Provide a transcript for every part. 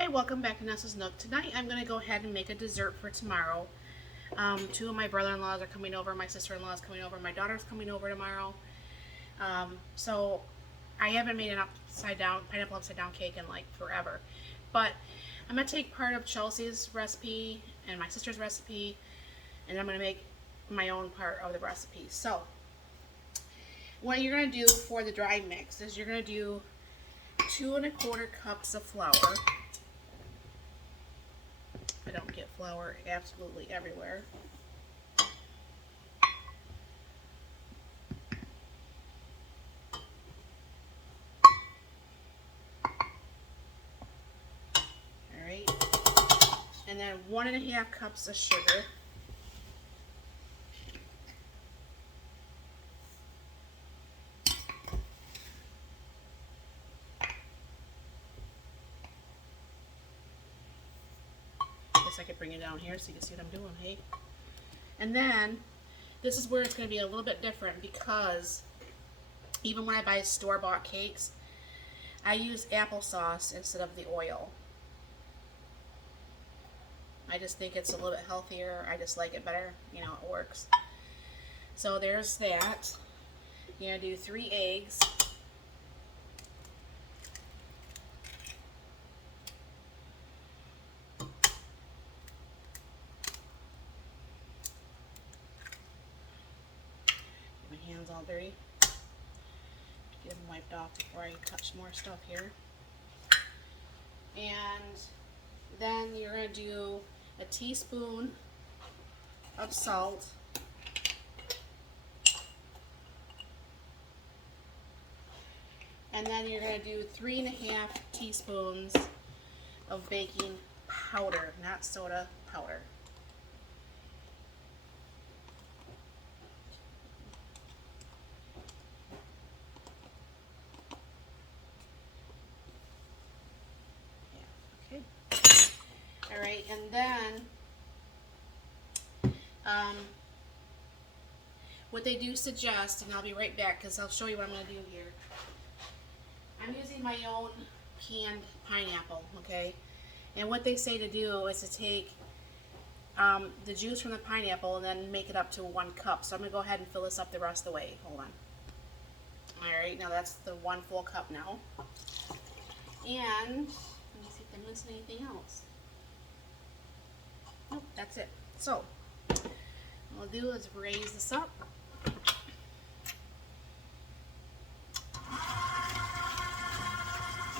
Hi, welcome back to Nessa's Nook. Tonight I'm going to go ahead and make a dessert for tomorrow. Two of my brother-in-laws are coming over, my sister-in-law is coming over, my daughter's coming over tomorrow. So I haven't made an pineapple upside down cake in like forever. But I'm going to take part of Chelsea's recipe and my sister's recipe, and I'm going to make my own part of the recipe. So what you're going to do for the dry mix is you're going to do 2¼ cups of flour. I don't get flour absolutely everywhere. Alright. And then 1½ cups of sugar. Guess I could bring it down here so you can see what I'm doing, hey? And then, this is where it's going to be a little bit different because even when I buy store-bought cakes, I use applesauce instead of the oil. I just think it's a little bit healthier. I just like it better. You know, it works. So there's that. You're going to do 3 eggs. My hands all dirty. Get them wiped off before I touch more stuff here. And then you're going to do a teaspoon of salt. And then you're going to do 3½ teaspoons of baking powder, not soda, powder. Yeah, okay. Alright, and then what they do suggest, and I'll be right back because I'll show you what I'm going to do here. I'm using my own canned pineapple, okay? And what they say to do is to take the juice from the pineapple and then make it up to 1 cup. So I'm going to go ahead and fill this up the rest of the way. Hold on. Alright, now that's the 1 full cup now. And let me see if I'm missing anything else. Nope, that's it. So, what I'll do is raise this up.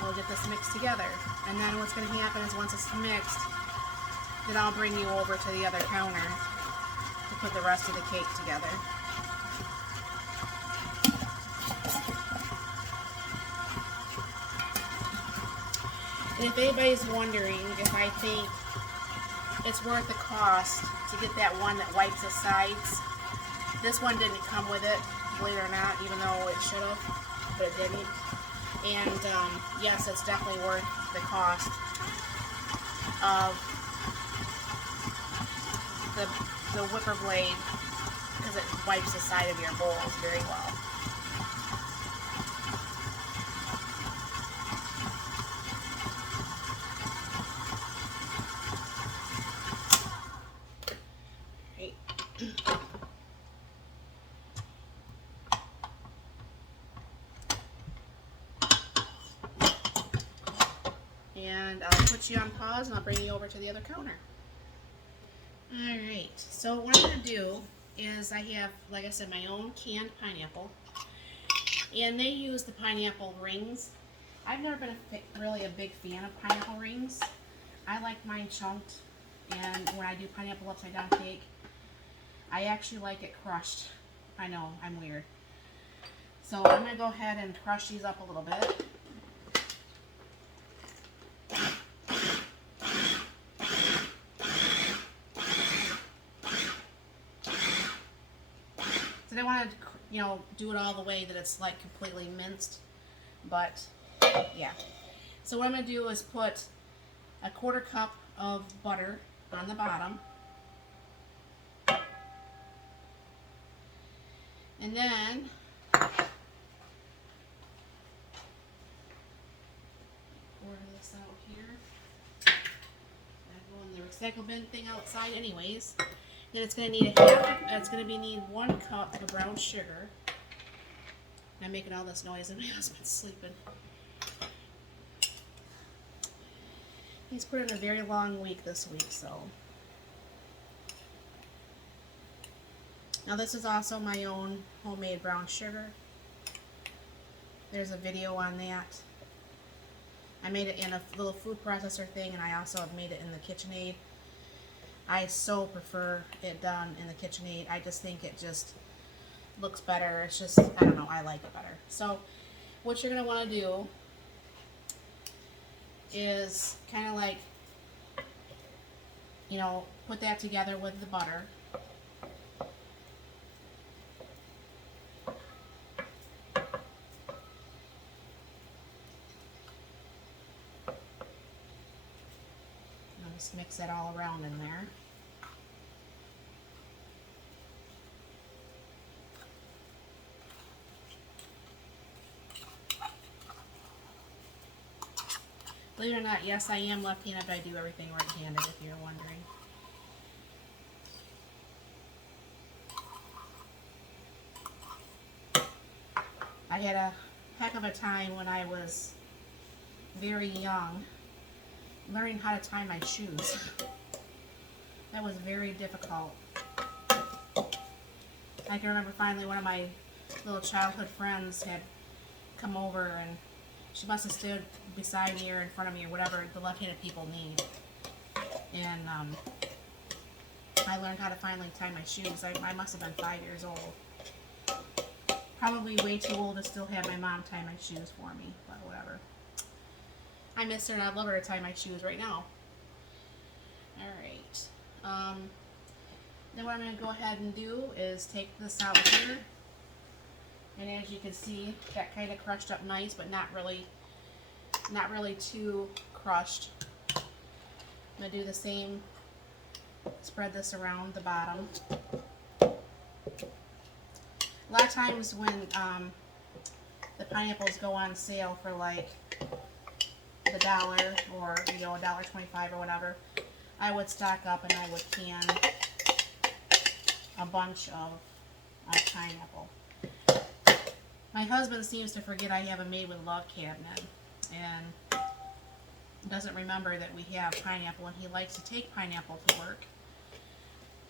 We'll get this mixed together. And then what's going to happen is once it's mixed, then I'll bring you over to the other counter to put the rest of the cake together. And if anybody's wondering if I think it's worth the cost to get that one that wipes the sides, this one didn't come with it, believe it or not, even though it should have, but it didn't. And yes, it's definitely worth the cost of the whipper blade because it wipes the side of your bowls very well. Right. And I'll put you on pause and I'll bring you over to the other counter. Alright, so what I'm going to do is I have, like I said, my own canned pineapple. And they use the pineapple rings. I've never been really a big fan of pineapple rings. I like mine chunked. And when I do pineapple upside down cake, I actually like it crushed. I know, I'm weird. So I'm going to go ahead and crush these up a little bit. So I don't want to, do it all the way that it's like completely minced, but yeah. So what I'm going to do is put 1/4 cup of butter on the bottom. And then pour this out here. recycle bin thing outside anyways. Then it's going to need need 1 cup of brown sugar. I'm making all this noise and my husband's sleeping. He's put in a very long week this week, so. Now this is also my own homemade brown sugar. There's a video on that. I made it in a little food processor thing, and I also have made it in the KitchenAid. I so prefer it done in the KitchenAid. I just think it just looks better. It's just, I don't know, I like it better. So what you're going to want to do is kind of like, you know, put that together with the butter. I'll just mix that all around in there. Believe it or not, yes, I am left-handed, but I do everything right-handed, if you're wondering. I had a heck of a time when I was very young learning how to tie my shoes. That was very difficult. I can remember finally one of my little childhood friends had come over, and she must have stood beside me or in front of me or whatever the left-handed people need. And I learned how to finally tie my shoes. I must have been 5 years old. Probably way too old to still have my mom tie my shoes for me, but whatever. I miss her and I'd love her to tie my shoes right now. Alright. Then what I'm going to go ahead and do is take this out here. And as you can see, that kind of crushed up nice, but not really too crushed. I'm going to do the same, spread this around the bottom. A lot of times when the pineapples go on sale for like the $1 or, you know, $1.25 or whatever, I would stock up and I would can a bunch of pineapple. My husband seems to forget I have a Made with Love cabinet and doesn't remember that we have pineapple, and he likes to take pineapple to work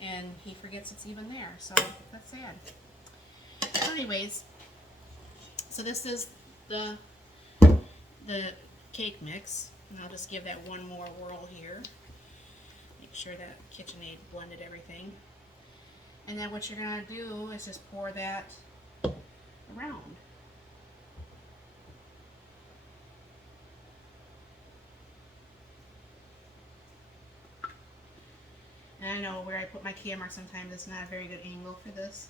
and he forgets it's even there, so that's sad. So anyways, so this is the cake mix, and I'll just give that one more whirl here. Make sure that KitchenAid blended everything. And then what you're going to do is just pour that around. And I know where I put my camera sometimes it's not a very good angle for this.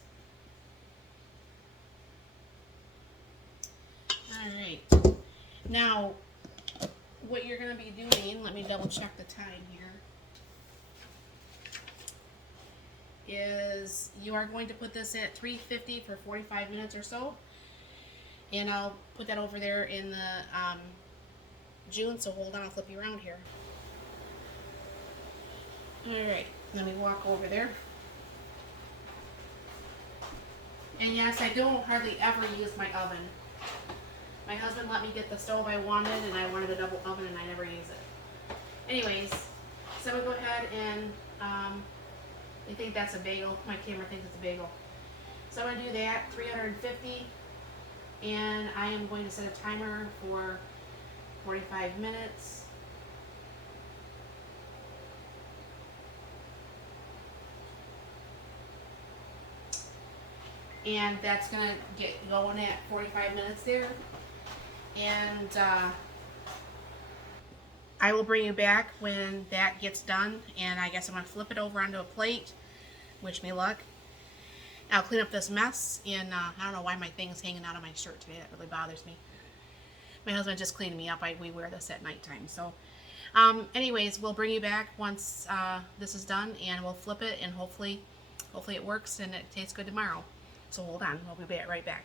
Alright, now what you're going to be doing, let me double check the time here, is you are going to put this at 350 for 45 minutes or so, and I'll put that over there in the June, so hold on, I'll flip you around here. Alright, let me walk over there. And yes, I don't hardly ever use my oven. My husband let me get the stove I wanted, and I wanted a double oven, and I never use it. Anyways, so I'm going to go ahead and, I think that's a bagel. My camera thinks it's a bagel. So I'm going to do that, 350, and I am going to set a timer for 45 minutes. And that's going to get going at 45 minutes there. And I will bring you back when that gets done, and I guess I'm going to flip it over onto a plate. Wish me luck. I'll clean up this mess, and I don't know why my thing's hanging out of my shirt today. That really bothers me. My husband just cleaned me up. We wear this at nighttime. So anyways, we'll bring you back once this is done, and we'll flip it, and hopefully it works and it tastes good tomorrow. So hold on, we'll be right back.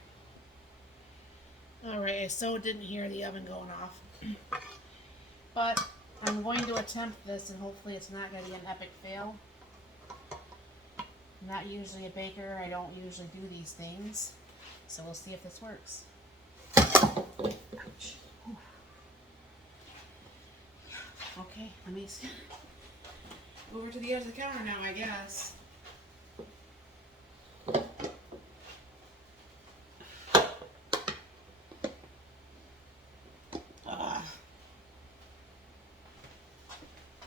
Alright, I so didn't hear the oven going off. But I'm going to attempt this and hopefully it's not going to be an epic fail. I'm not usually a baker. I don't usually do these things. So we'll see if this works. Ouch. Okay, let me over to the edge of the counter now, I guess.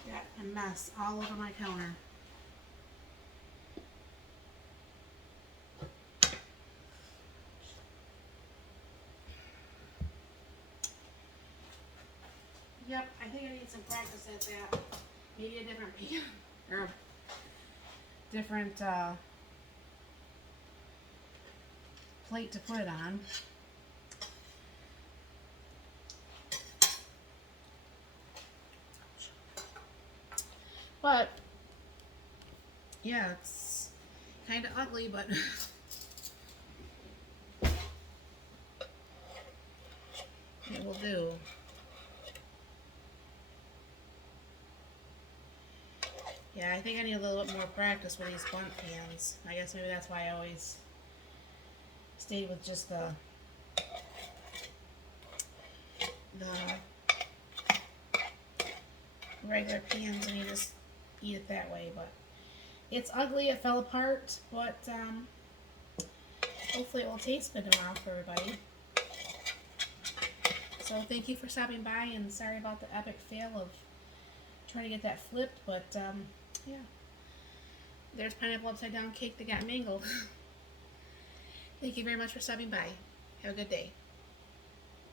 Got a mess all over my counter. Yep, I think I need some practice at that. Maybe a different pan or different plate to put it on. But yeah, it's kind of ugly, but it will do. Yeah, I think I need a little bit more practice with these bunt pans. I guess maybe that's why I always stayed with just the regular pans and you just eat it that way. But it's ugly, it fell apart, but hopefully it will taste good tomorrow for everybody. So thank you for stopping by, and sorry about the epic fail of trying to get that flipped, but yeah. There's pineapple upside down cake that got mangled. Thank you very much for stopping by. Have a good day.